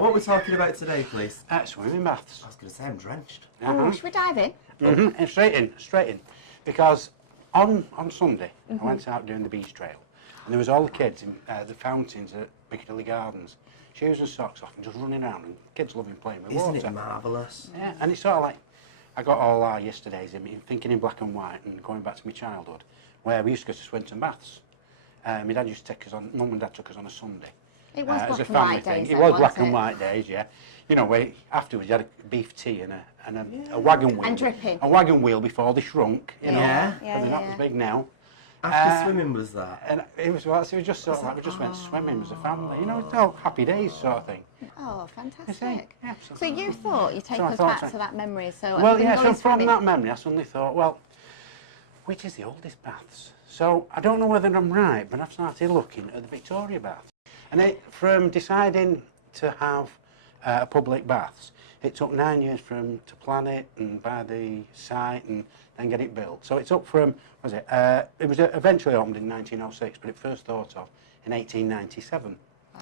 what are we talking about today, please? Swimming baths. I was going to say I'm drenched. Oh, should we dive in? And straight in. Because on Sunday, I went out doing the beach trail, and there was all the kids in the fountains at Piccadilly Gardens, shoes and socks off, and just running around, and kids loving playing with water. Isn't it marvellous? Yeah, and it's sort of like, I got all our yesterdays in me, thinking in black and white, and going back to my childhood, where we used to go to Swinton Baths. My dad used to take us on, Mum and Dad took us on a Sunday. It was as black a and family white thing. days. It was black and white days, yeah. You know, where afterwards you had a beef tea and a wagon wheel. And dripping. A wagon wheel before they shrunk, you know. Yeah. Yeah, They're not as big now. After swimming was that? And it was just sort of like we just went swimming as a family. You know, it's all happy days sort of thing. Oh, fantastic. Yeah, So you thought you'd take us back to that memory. So well, yeah, so from that memory I suddenly thought, well, which is the oldest baths? So I don't know whether I'm right, but I've started looking at the Victoria baths. And from deciding to have public baths, it took 9 years to plan it and buy the site and then get it built. So it took from, it was eventually opened in 1906, but it first thought of in 1897. Wow.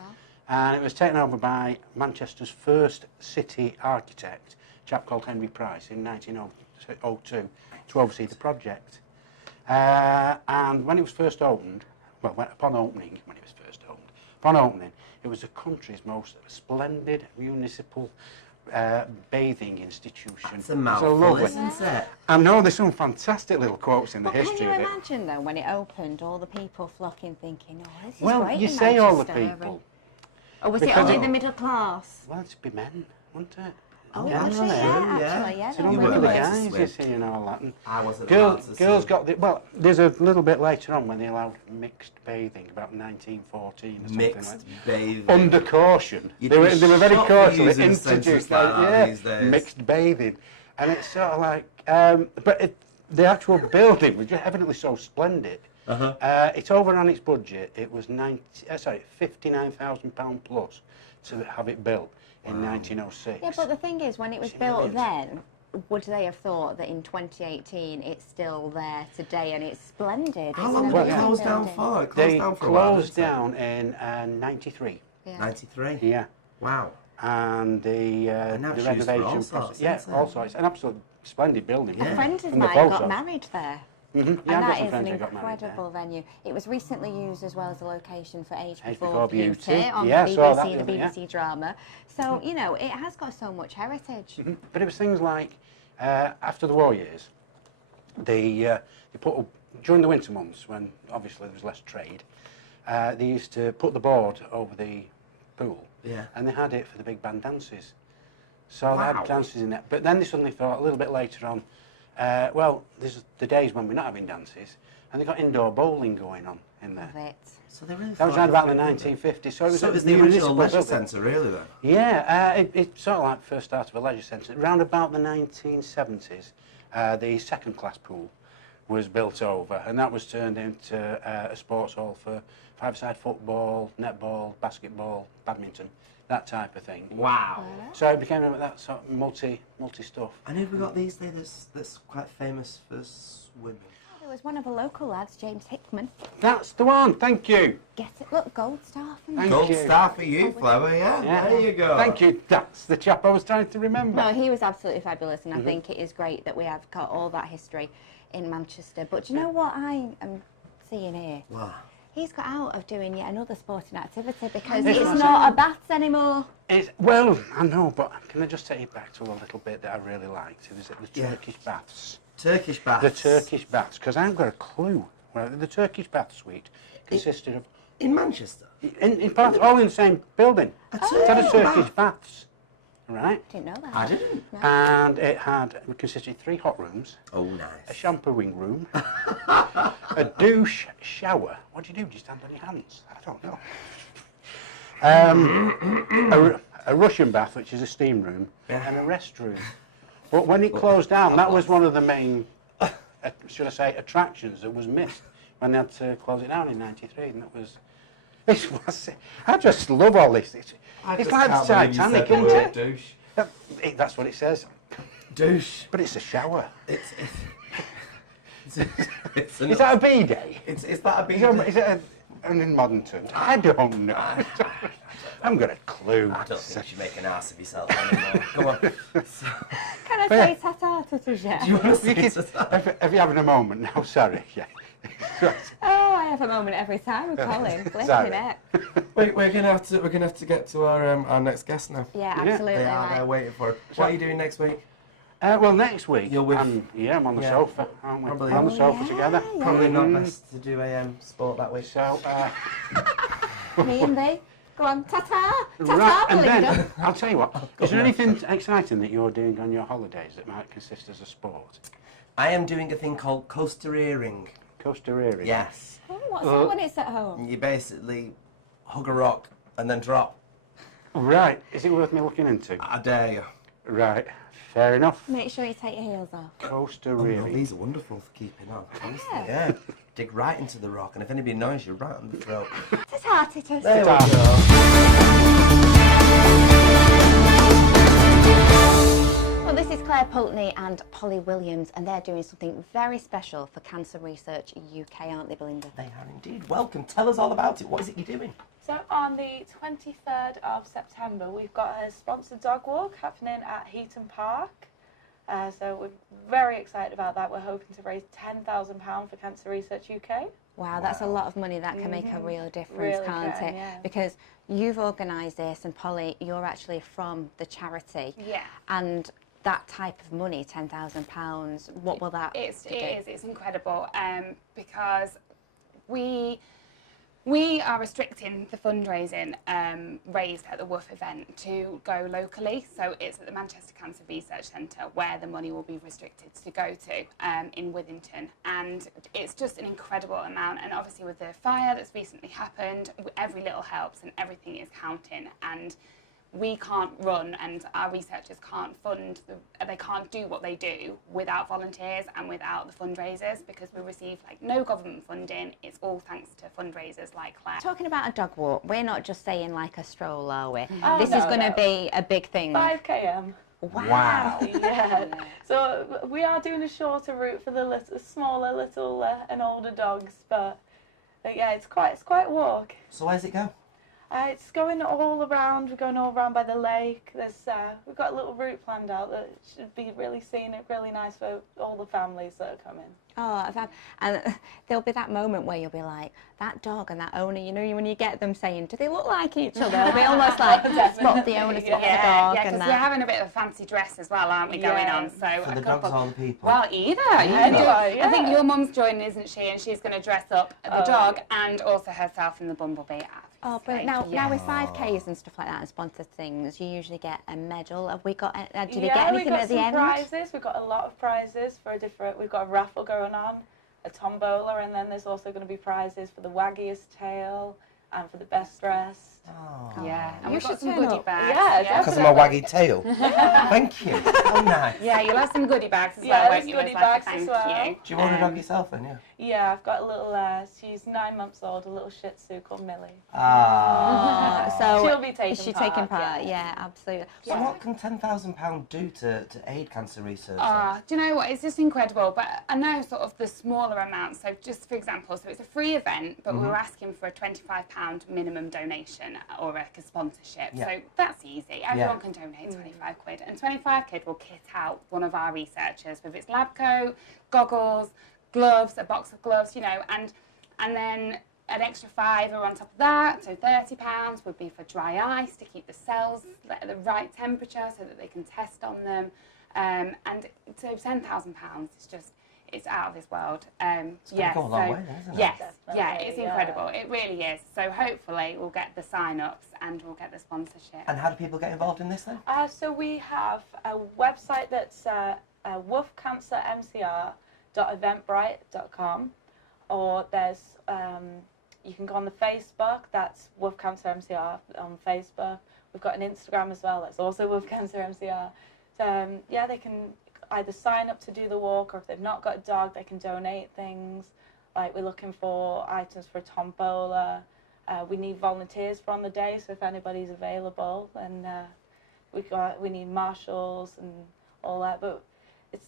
And it was taken over by Manchester's first city architect, a chap called Henry Price, in 1902 to oversee the project. And when it was first opened, upon opening, it was the country's most splendid municipal bathing institution. It's a mouthful, isn't it? I know there's some fantastic little quotes in the history of it. Can you imagine, though, when it opened, all the people flocking thinking, oh, this is well, great you in say all the Manchester, people. Or was it only the middle class? Well, it'd be men, wouldn't it? Oh, Yeah, actually, yeah. So they're don't all look at the women. guys, you see, and all that. And I wasn't allowed to girls see. got the, well, there's a little bit later on when they allowed mixed bathing, about 1914 or something Mixed like that. bathing. Under caution. You'd They were be very shocked for cautious. using They a sentence introduced like that these days. mixed bathing. And it's sort of like, but the actual building was just evidently so splendid. It overran its budget. It was £59,000 plus to have it built in 1906. Yeah, but the thing is, when it was built then, would they have thought that in 2018 it's still there today and it's splendid? How long did it close down for? It closed down for a while, closed down in 93. Yeah. 93? Yeah. Wow. And the used for renovation all sorts, process. Yeah, isn't it? also it's an absolute splendid building. A friend of From the mine got photos. married there. Yeah, And I've got that some is an friends who got married there. incredible venue. It was recently used as well as a location for Age Before Before Beauty. Beauty on Yeah, the saw BBC, that the the other- BBC drama. So, you know, it has got so much heritage. But it was things like, after the war years, they put up, during the winter months, when obviously there was less trade, they used to put the board over the pool, and they had it for the big band dances. So they had dances in there. But then they suddenly thought, a little bit later on, well, there's the days when we're not having dances, and they got indoor bowling going on in there. Love it. So they really That was around about the 1950s. So it was, so it was a the original municipal leisure building. centre, really, then? Yeah, it sort of like first started with a leisure centre. Around about the 1970s, the second-class pool was built over, and that was turned into a sports hall for five-a-side football, netball, basketball, badminton, that type of thing. Wow. So it became that sort of multi stuff. And who've we got these days that's quite famous for swimming? There was one of the local lads, James Hickman. That's the one. Thank you. Get it? Look, gold star for me. Thank Gold you. star for you, Flower, yeah. There you go. Thank you. That's the chap I was trying to remember. No, he was absolutely fabulous, and I think it is great that we have got all that history in Manchester. But do you know what I am seeing here? Wow. He's got out of doing yet another sporting activity because it's not a baths anymore. Well, I know, but can I just take you back to a little bit that I really liked? It was at the Turkish baths. Turkish baths. The Turkish baths, because I haven't got a clue. Well, the Turkish bath suite consisted of... In Manchester? In parts, all in the same building. A It had a Turkish baths, right? Didn't know that. I didn't. No. And it consisted of 3 hot rooms, Oh, a nice. shampooing room, a douche shower. What do? Do you stand on your hands? I don't know. A Russian bath, which is a steam room, and a restroom. But when it closed down, that was one of the main, should I say, attractions that was missed when they had to close it down in '93, and that was. I just love all this. It's like the Titanic, isn't it? Douche. That's what it says. Douche. But it's a shower. It's Is that a bidet? Is that a Is bidet? it and in modern terms, I don't know. I haven't got a clue. I don't think you should make an ass of yourself anymore. Come on. So, Can I say ta-ta to Titters? do you want to You say can, if you're having a moment now, sorry, yeah. Oh, I have a moment every time with Colin. Flipping Sorry. it. we're gonna have to get to our next guest now. Yeah, Yeah. absolutely. They are like- there waiting for it. What are you doing next week? Well, next week, You're with- I'm on the Yeah. sofa, aren't we? Probably. We're on the Oh, sofa yeah, together. yeah. Probably not best to do a sport that week. So, Me and thee. Go on, ta-ta! Ta-ta, right, and Belinda. then, I'll tell you what, is there anything exciting that you're doing on your holidays that might consist as a sport? I am doing a thing called coaster-earing. Coaster-earing? Yes. Oh, what's that when it's at home? You basically hug a rock and then drop. Right, is it worth me looking into? I dare you. Right, fair enough. Make sure you take your heels off. Oh, no, Coaster-earing. these are wonderful for keeping on. Honestly, yeah. Dig right into the rock, and if anybody annoys you, right on the throat. Ta-ta, Titters. There we Ta-ta. go. Well, this is Clare Polly and Polly Williams, and they're doing something very special for Cancer Research UK, aren't they, Belinda? They are indeed. Welcome. Tell us all about it. What is it you're doing? So on the 23rd of September, we've got a sponsored dog walk happening at Heaton Park. So we're very excited about that. We're hoping to raise £10,000 for Cancer Research UK. Wow, that's a lot of money. That can make a real difference, Really can't can, it? yeah. Because you've organised this, and Polly, you're actually from the charity. Yeah. And that type of money, £10,000, what will that do? It's incredible because we are restricting the fundraising raised at the Woof event to go locally. So it's at the Manchester Cancer Research Centre where the money will be restricted to go to in Withington. And it's just an incredible amount. And obviously with the fire that's recently happened, every little helps and everything is counting. And we can't run, and our researchers can't fund, they can't do what they do without volunteers and without the fundraisers, because we receive like no government funding. It's all thanks to fundraisers like Clare. Talking about a dog walk, we're not just saying like a stroll, are we? Oh, This no, is going to no. be a big thing. 5 km. Wow. Yeah. So we are doing a shorter route for the smaller little and older dogs, but yeah, it's quite a walk. So where's it go? It's going all around. We're going all around by the lake. We've got a little route planned out that should be really scenic, really nice for all the families that are coming. Oh, and there'll be that moment where you'll be like, that dog and that owner, you know, when you get them saying, do they look like each other? It'll be almost like, spot the owner, spot the dog. Yeah, and because that. we're having a bit of a fancy dress as well, aren't we, going on? So For a the couple. dogs or the people? Well, either. I think your mum's joining, isn't she? And she's going to dress up the dog and also herself in the bumblebee. Oh, brilliant. Now with 5Ks and stuff like that and sponsored things, you usually get a medal. Have we got, do we get anything at the end? Prizes. We've got a lot of prizes for we've got a raffle going on, a tombola, and then there's also going to be prizes for the waggiest tail and for the best dressed. Oh. Yeah, and You we've got should some turn goodie up. bags. Because of my waggy tail. Thank you. Oh, nice. Yeah, you'll have some goodie bags as Yeah, well, there's won't you? goodie As like a bags as thank well. you. Do you want a dog yourself then, yeah? Yeah, I've got a little, she's 9 months old, a little Shih Tzu called Millie. Ah. So She'll be taking is she part, taking part? yeah. Yeah, absolutely. So what can £10,000 do to aid cancer research? Do you know what? It's just incredible. But I know sort of the smaller amounts. So just for example, so it's a free event, but we were asking for a £25 minimum donation or like a sponsorship. Yeah. So that's easy. Everyone can donate 25 quid. And 25 quid will kit out one of our researchers with its lab coat, goggles, gloves, a box of gloves, you know, and then an extra £5 on top of that, so £30 would be for dry ice to keep the cells at the right temperature so that they can test on them. And so £10,000 is just, it's out of this world. It's going to go a long way, isn't it? Yes, Definitely, yeah, it's yeah. incredible. It really is. So hopefully we'll get the sign-ups and we'll get the sponsorship. And how do people get involved in this then? So we have a website that's woofcancermcr.eventbrite.com, or there's you can go on the Facebook, that's Woof Cancer MCR on Facebook. We've got an Instagram as well, that's also Woof Cancer MCR. So yeah, they can either sign up to do the walk, or if they've not got a dog, they can donate things. Like we're looking for items for a tombola. We need volunteers for on the day, so if anybody's available, then we need marshals and all that. But it's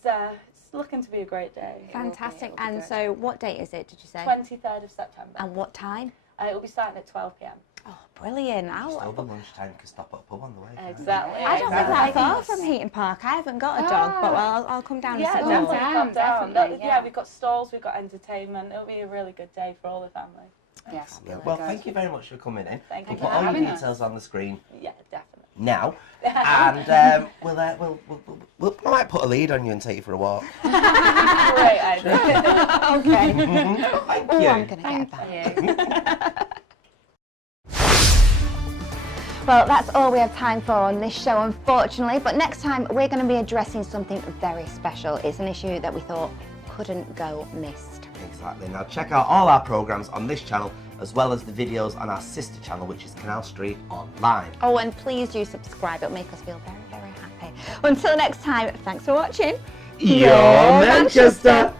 looking to be a great day. Fantastic. It'll be And good. so what date is it, did you say? 23rd of September. And what time? It'll be starting at 12 p.m. Oh, brilliant. Still the lunchtime, can stop at a pub on the way. can't you? Exactly. I don't live that exactly. far from Heaton Park. I haven't got a dog, but I'll come down Yeah, and definitely support. come down. Definitely, Yeah, yeah. we've got stalls, we've got entertainment. It'll be a really good day for all the family. Yes. Yeah, well, thank you very much for coming in. Thank We'll you put for all your having us. details on the screen Yeah, definitely. now, and we might put a lead on you and take you for a walk. Great idea. Okay. Thank Oh, you. I'm going to get that. Yeah. Well, that's all we have time for on this show, unfortunately. But next time, we're going to be addressing something very special. It's an issue that we thought couldn't go missed. Exactly. Now check out all our programmes on this channel, as well as the videos on our sister channel, which is Canal Street Online. Oh, and please do subscribe. It'll make us feel very, very happy. Until next time, thanks for watching. Your Manchester.